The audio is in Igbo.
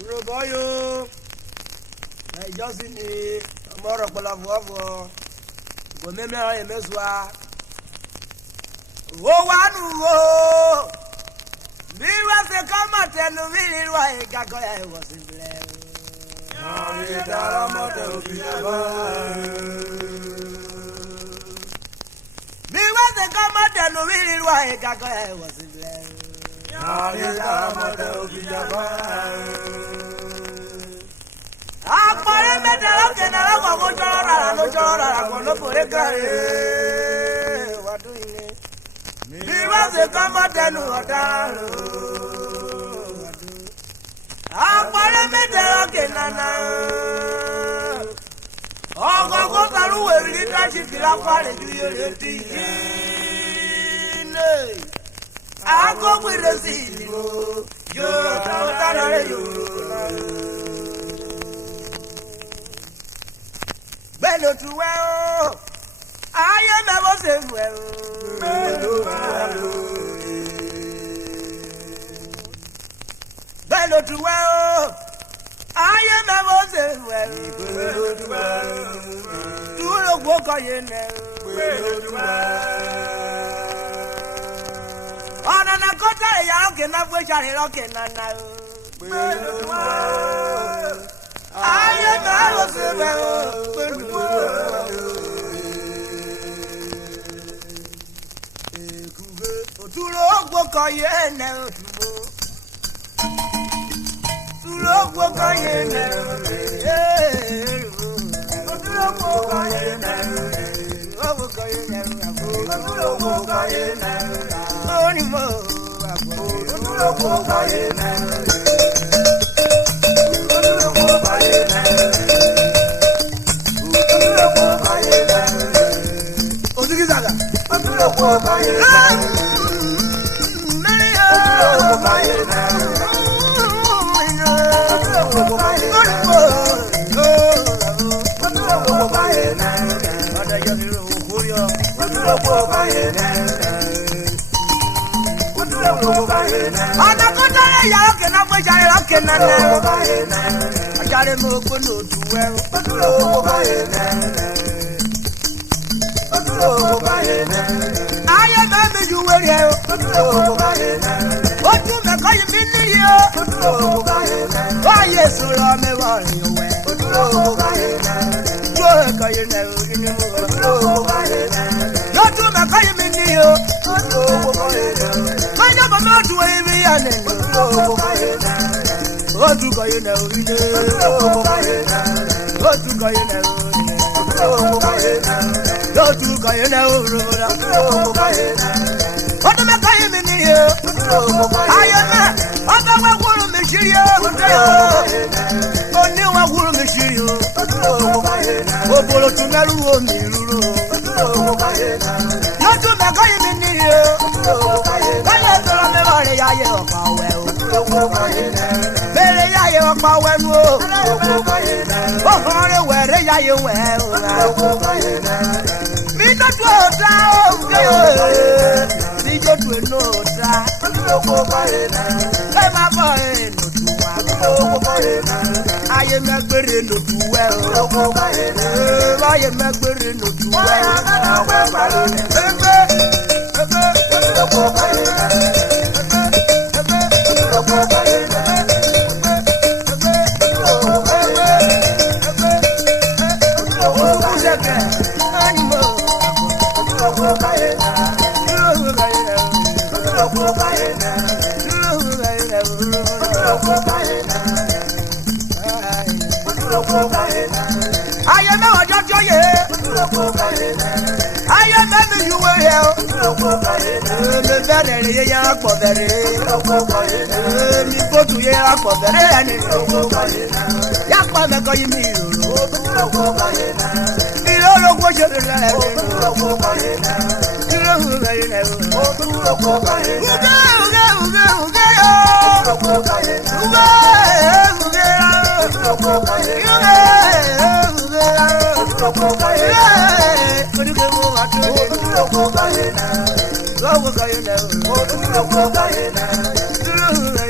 Roboyo, I just in the more of Lavo, Gomema and Meswa. Oh, one, we was a comet and really why Gagoya was in there. We was a comet and really why Gagoya was in there. Apare metero que na agua no chora cuando por el cae. What do you mean? Viva se combate no atalo. Apare metero que na ogo go taru e lita chifila pare ju yo ti. Ako kwiresi yo tawtana yo belo tuwe o aye na bo se we o belo tuwe o aye na bo se we o tulo gwo ko ye ne belo tuwe Ana na kota ya oke na fwe chare roke na na aye na lo se be oturo gbo ko ye ne oturo gbo ko ye ne oturo gbo ko ye ne oturo gbo ko ye ne oturo gbo ko ye ne Oni mo oturo gbo ko ye ne oturo gbo ko ye ne oturo gbo ko ye ne ozigizaga oturo gbo ko ye ne oturo gbo ko ye ne oturo gbo ko ye ne oturo gbo ko ye ne ada yo kurio oturo gbo ko ye ne Ana kota ya oke na fwe chare roke na na Achare mo ko no tuwe oturo gbo ko ye ne oturo gbo ko ye ne aye na me juwe re oturo gbo ko ye ne otu me ko yi mi ni yo oturo gbo ko ye ne o Yesu lo me wa yo we oturo gbo ko ye ne jo ko ye ne ni mo oturo gbo ko ye ne otu me ko yi mi ni yo oturo gbo ko ye ne Kanya bana tuwe mi ane oturo gbo ko ye ne otu ko ye ne oturo gbo ko ye ne otu ko ye ne oturo gbo ko ye ne otu ko ye ne oturo gbo ko ye ne otu me ko yi mi ni yo oturo gbo ko ye ne aye na oga wa wuru mi shiri yo oni wa wuru mi shiri yo oturo gbo ko ye ne obolo tumeru o mi ruro oturo gbo ko ye ne otu me ko yi mi ni yo oturo gbo ko ye ne kaya toro me wa re ya ye opa we oturo gbo ko ye ne bere ya ye opa we nu o oturo gbo ko ye ne o hore we re ya ye we oturo gbo ko ye ne mi to tu ota o ge mi to tu no ota oturo gbo ko ye ne e ma bo e no tu wa oturo gbo ko ye ne aye me gbere no tu we oturo gbo ko ye ne aye me gbere no tu we oturo gbo ko ye ne Aye me ojo joye aye me mi yuwe ye me bere ye ya po bere mi potu ye ya po bere ani ya pa me ko yi mi mi lo go je re Go I